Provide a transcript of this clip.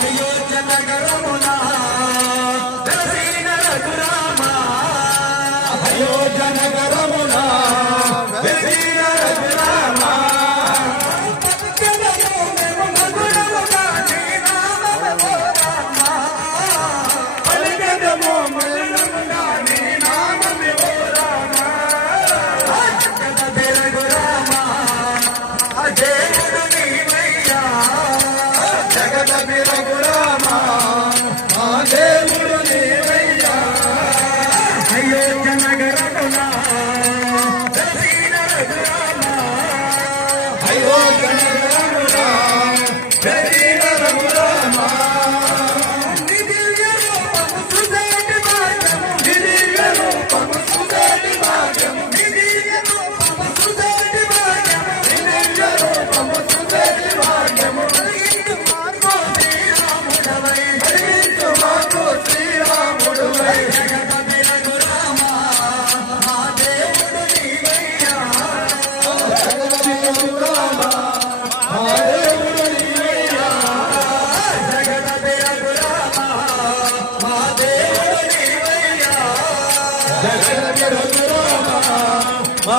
అయోధ్య నగరమున జగదబి రఘురామ మా